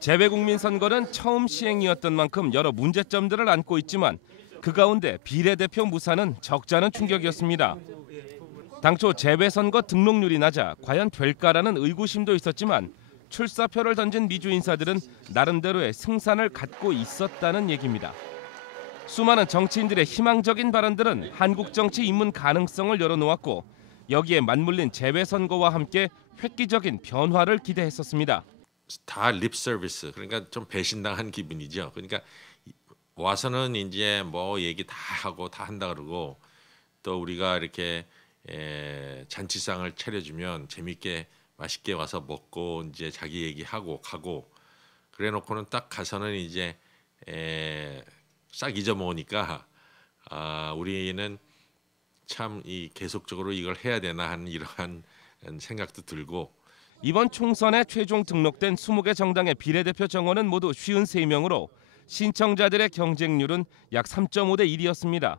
재외국민 선거는 처음 시행이었던 만큼 여러 문제점들을 안고 있지만 그 가운데 비례대표 무산은 적잖은 충격이었습니다. 당초 재외선거 등록률이 낮아 과연 될까라는 의구심도 있었지만 출사표를 던진 미주 인사들은 나름대로의 승산을 갖고 있었다는 얘기입니다. 수많은 정치인들의 희망적인 발언들은 한국 정치 입문 가능성을 열어놓았고 여기에 맞물린 재외선거와 함께 획기적인 변화를 기대했었습니다. 다 립 서비스 그러니까 좀 배신당한 기분이죠. 그러니까 와서는 이제 뭐 얘기 다 하고 다 한다 그러고 또 우리가 이렇게 에, 잔치상을 차려주면 재밌게 맛있게 와서 먹고 이제 자기 얘기하고 가고 그래놓고는 딱 가서는 이제 에, 싹 잊어먹으니까 아, 우리는 참 이 계속적으로 이걸 해야 되나 하는 이러한 생각도 들고 이번 총선에 최종 등록된 20개 정당의 비례대표 정원은 모두 53명으로 신청자들의 경쟁률은 약 3.5대 1이었습니다.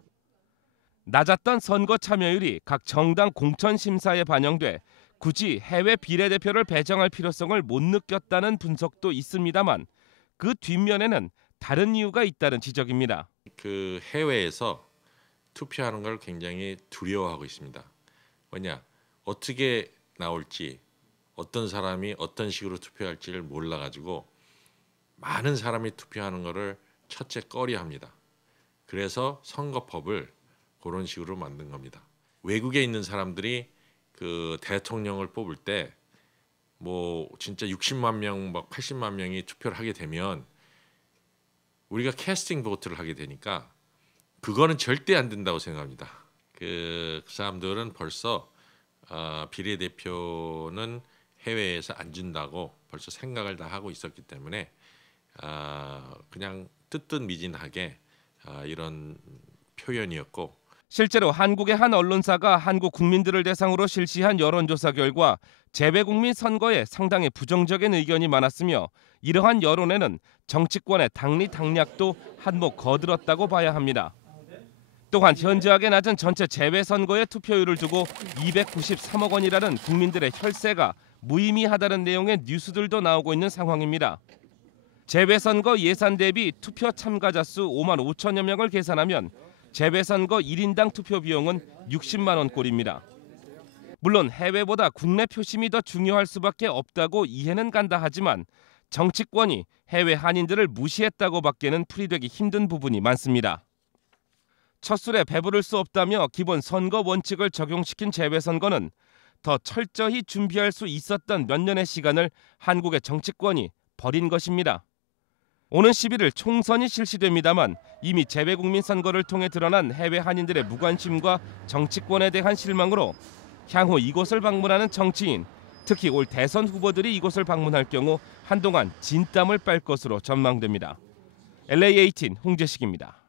낮았던 선거 참여율이 각 정당 공천 심사에 반영돼 굳이 해외 비례대표를 배정할 필요성을 못 느꼈다는 분석도 있습니다만 그 뒷면에는 다른 이유가 있다는 지적입니다. 그 해외에서 투표하는 걸 굉장히 두려워하고 있습니다. 뭐냐 어떻게 나올지 어떤 사람이 어떤 식으로 투표할지를 몰라 가지고 많은 사람이 투표하는 것을 첫째 꺼려합니다. 그래서 선거법을 그런 식으로 만든 겁니다. 외국에 있는 사람들이 그 대통령을 뽑을 때 뭐 진짜 60만 명, 막 80만 명이 투표를 하게 되면 우리가 캐스팅 보트를 하게 되니까 그거는 절대 안 된다고 생각합니다. 그, 그 사람들은 벌써 어, 비례대표는 해외에서 안 준다고 벌써 생각을 다 하고 있었기 때문에 어, 그냥 뜨뜻미진하게 어, 이런 표현이었고 실제로 한국의 한 언론사가 한국 국민들을 대상으로 실시한 여론조사 결과 재배국민 선거에 상당히 부정적인 의견이 많았으며 이러한 여론에는 정치권의 당리 당략도 한몫 거들었다고 봐야 합니다. 또한 현저하게 낮은 전체 재외 선거의 투표율을 두고 293억 원이라는 국민들의 혈세가 무의미하다는 내용의 뉴스들도 나오고 있는 상황입니다. 재외선거 예산 대비 투표 참가자 수 5만 5천여 명을 계산하면 재배선거 1인당 투표 비용은 60만 원꼴입니다. 물론 해외보다 국내 표심이 더 중요할 수밖에 없다고 이해는 간다 하지만 정치권이 해외 한인들을 무시했다고 밖에는 풀이되기 힘든 부분이 많습니다. 첫 술에 배부를 수 없다며 기본 선거 원칙을 적용시킨 재배선거는 더 철저히 준비할 수 있었던 몇 년의 시간을 한국의 정치권이 버린 것입니다. 오는 11일 총선이 실시됩니다만 이미 재외국민 선거를 통해 드러난 해외 한인들의 무관심과 정치권에 대한 실망으로 향후 이곳을 방문하는 정치인, 특히 올 대선 후보들이 이곳을 방문할 경우 한동안 진땀을 빨 것으로 전망됩니다. LA18 홍재식입니다.